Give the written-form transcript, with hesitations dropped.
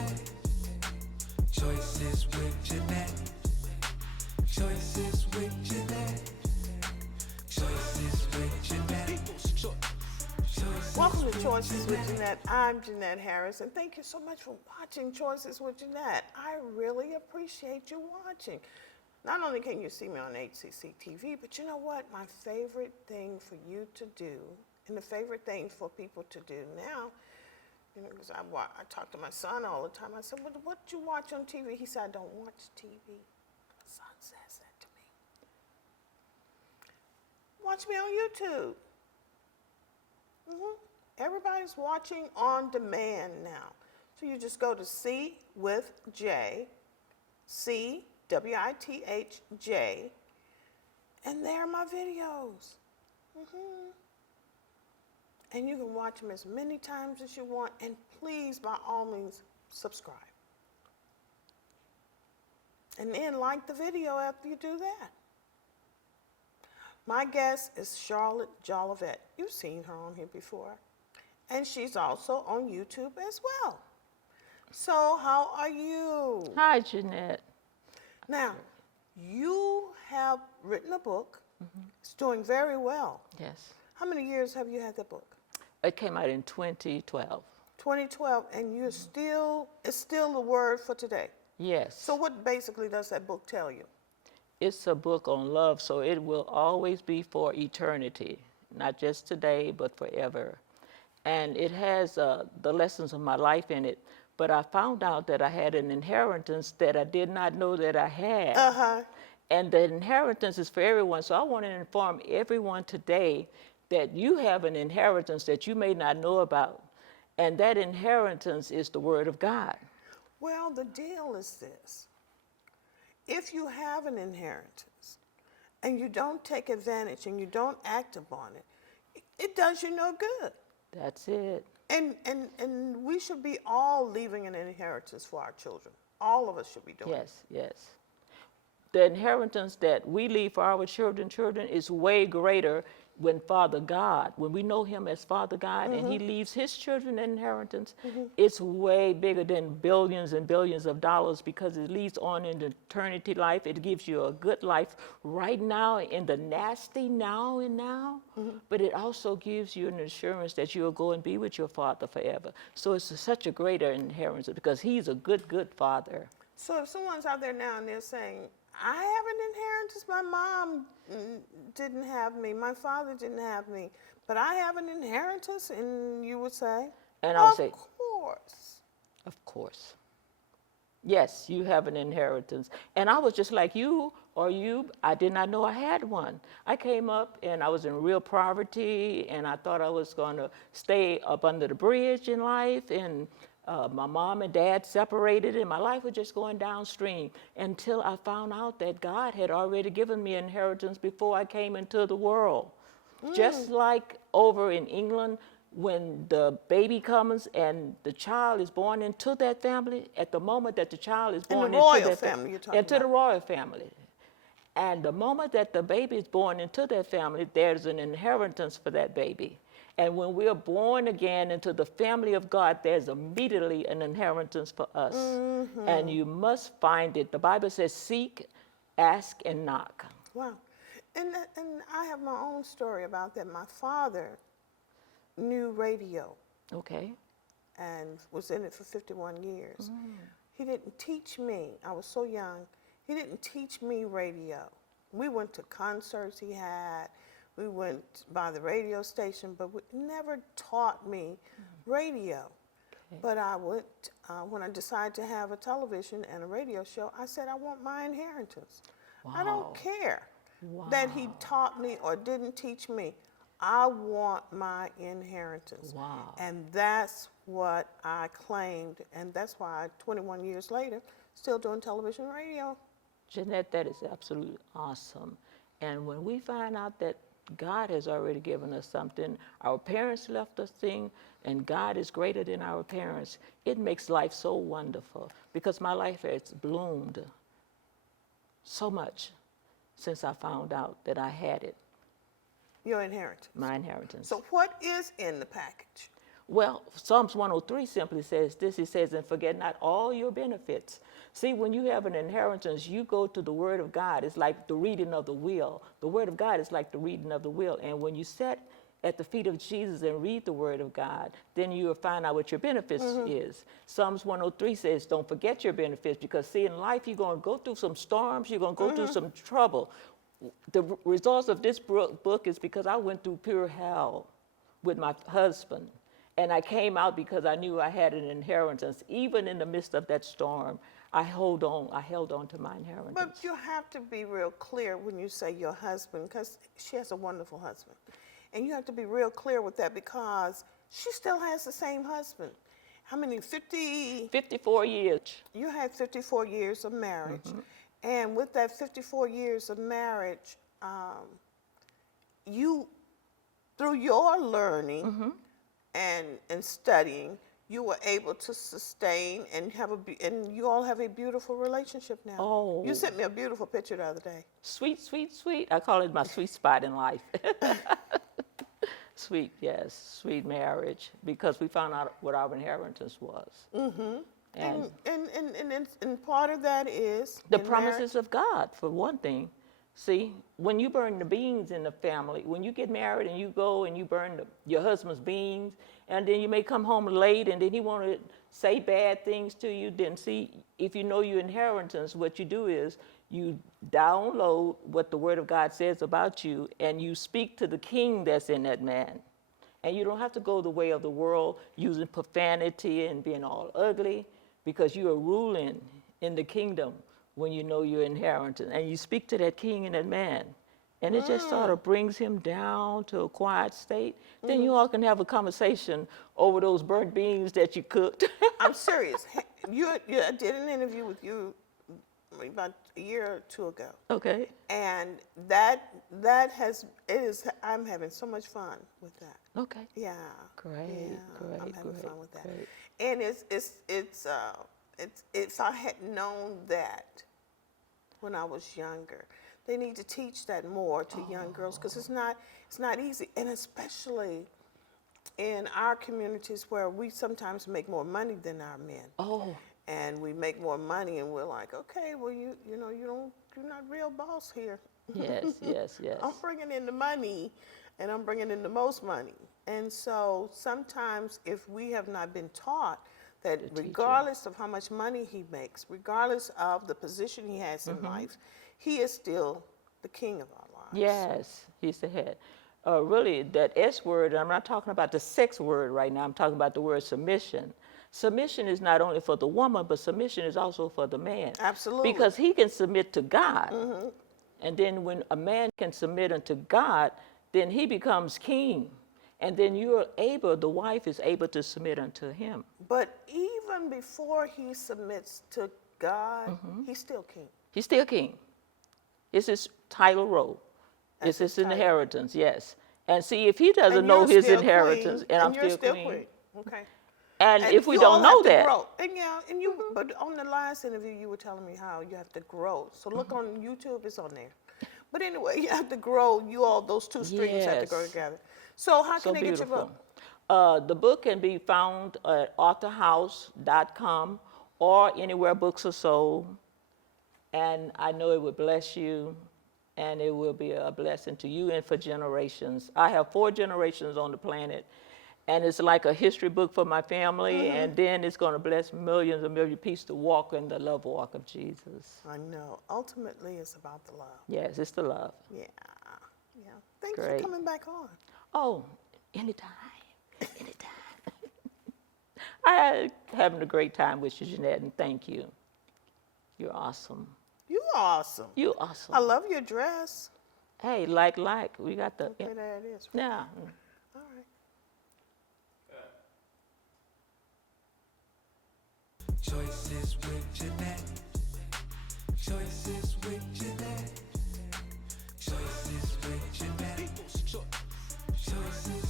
Jeanette. Choices with Jeanette. Choices with Jeanette. Choices with Jeanette. Welcome to Choices with Jeanette. I'm Jeanette Harris, and thank you so much for watching Choices with Jeanette. I really appreciate you watching. Not only can you see me on HCC TV, but you know what? My favorite thing for you to do, and the favorite thing for people to do now, you know, because I talk to my son all the time. I said, what do you watch on TV? He said, I don't watch TV. My son says that to me. Watch me on YouTube. Everybody's watching on demand now. So you just go to C with J, CWITHJ, and there are my videos. And you can watch them as many times as you want, and please, by all means, subscribe. And then like the video after you do that. My guest is Charlotte Jolivet. You've seen her on here before. And she's also on YouTube as well. So how are you? Hi, Jeanette. Now, you have written a book. It's doing very well. Yes. How many years have you had that book? It came out in 2012. 2012, and you're still, it's still the word for today. Yes. So what basically does that book tell you? It's a book on love, so it will always be for eternity, not just today, but forever. And it has the lessons of my life in it, but I found out that I had an inheritance that I did not know that I had. And the inheritance is for everyone, so I want to inform everyone today that you have an inheritance that you may not know about, and that inheritance is the Word of God. Well, the deal is this. If you have an inheritance and you don't take advantage and you don't act upon it, it does you no good. That's it. And we should be all leaving an inheritance for our children. All of us should be doing it. Yes, yes. The inheritance that we leave for our children is way greater when Father God, when we know him as Father God and he leaves his children an inheritance, it's way bigger than billions and billions of dollars because it leads on into eternity life. It gives you a good life right now in the nasty now and now, but it also gives you an assurance that you'll go and be with your Father forever. So it's such a greater inheritance because he's a good, good Father. So if someone's out there now and they're saying, I have an inheritance, my mom didn't have me, my father didn't have me, but I have an inheritance, and you would say, and I would say, of course. Of course. Yes, you have an inheritance. And I was just like you, I did not know I had one. I came up and I was in real poverty, and I thought I was going to stay up under the bridge in life, and my mom and dad separated, and my life was just going downstream until I found out that God had already given me inheritance before I came into the world. Just like over in England, when the baby comes and the child is born into that family, at the moment that the child is born into the royal family, the royal family. And the moment that the baby is born into that family, there's an inheritance for that baby. And when we're born again into the family of God, there's immediately an inheritance for us. And you must find it. The Bible says, seek, ask, and knock. Wow. And I have my own story about that. My father knew radio. Okay. And was in it for 51 years. He didn't teach me. I was so young. He didn't teach me radio. We went to concerts he had. We went by the radio station, but we never taught me radio. Okay. But I went, when I decided to have a television and a radio show, I said, I want my inheritance. Wow. I don't care that he taught me or didn't teach me. I want my inheritance. Wow. And that's what I claimed, and that's why 21 years later, still doing television and radio. Jeanette, that is absolutely awesome. And when we find out that God has already given us something, our parents left us things, and God is greater than our parents, it makes life so wonderful because my life has bloomed so much since I found out that I had it. Your inheritance. My inheritance. So what is in the package? Well, Psalms 103 simply says this. He says, and forget not all your benefits. See, when you have an inheritance, you go to the Word of God. It's like the reading of the will. The Word of God is like the reading of the will. And when you sit at the feet of Jesus and read the Word of God, then you'll find out what your benefits is. Psalms 103 says, don't forget your benefits, because see, in life, you're going to go through some storms. You're going to go through some trouble. The results of this book is because I went through pure hell with my husband. And I came out because I knew I had an inheritance. Even in the midst of that storm, I held on to my inheritance. But you have to be real clear when you say your husband, because she has a wonderful husband. And you have to be real clear with that, because she still has the same husband. How many, 54 years. You had 54 years of marriage. And with that 54 years of marriage, you, through your learning and studying, you were able to sustain and and you all have a beautiful relationship now. Oh. You sent me a beautiful picture the other day. Sweet, sweet, sweet. I call it my sweet spot in life. Sweet, yes, sweet marriage, because we found out what our inheritance was. And part of that is the in promises of God, for one thing. See, when you burn the beans in the family, when you get married and you go and you burn your husband's beans, and then you may come home late and then he want to say bad things to you, then see, if you know your inheritance, what you do is you download what the Word of God says about you, and you speak to the king that's in that man. And you don't have to go the way of the world using profanity and being all ugly, because you are ruling in the kingdom when you know your inheritance. And you speak to that king and that man. And it just sort of brings him down to a quiet state. Then you all can have a conversation over those burnt beans that you cooked. I'm serious. I did an interview with you about a year or two ago. Okay. And I'm having so much fun with that. Okay. Yeah. Great, great, I'm having great, fun with that. great. And if I had known that when I was younger, they need to teach that more to young girls, because it's not easy, and especially in our communities where we sometimes make more money than our men. Oh. And we make more money, and we're like, okay, well, you're not real boss here. Yes, yes, yes. I'm bringing in the money, and I'm bringing in the most money. And so sometimes if we have not been taught that regardless of how much money he makes, regardless of the position he has in life, he is still the king of our lives. Yes, he's the head. Really, that S word, I'm not talking about the sex word right now, I'm talking about the word submission. Submission is not only for the woman, but submission is also for the man. Absolutely. Because he can submit to God. And then when a man can submit unto God, then he becomes king. And then the wife is able to submit unto him. But even before he submits to God, he's still king. He's still king. It's his title role. It's his inheritance, yes. And see, if he doesn't know his inheritance, and I'm still queen. Okay. And if we you don't all know have to that. grow. And but on the last interview, you were telling me how you have to grow. So look on YouTube, it's on there. But anyway, you have to grow. Those two strings have to grow together. So how can they get your book? The book can be found at authorhouse.com or anywhere books are sold. And I know it would bless you, and it will be a blessing to you and for generations. I have 4 generations on the planet, and it's like a history book for my family, and then it's going to bless millions and millions of people to walk in the love walk of Jesus. I know. Ultimately, it's about the love. Yes, it's the love. Yeah. Yeah. Thanks Great. for coming back on. Oh, anytime. Anytime. I'm having a great time with you, Jeanette, and thank you. You're awesome. You're awesome. You're awesome. I love your dress. Hey, like, we got the. Okay, there it is. Yeah. All right. Choices with Jeanette. Choices with Jeanette. Choices with Jeanette. Choices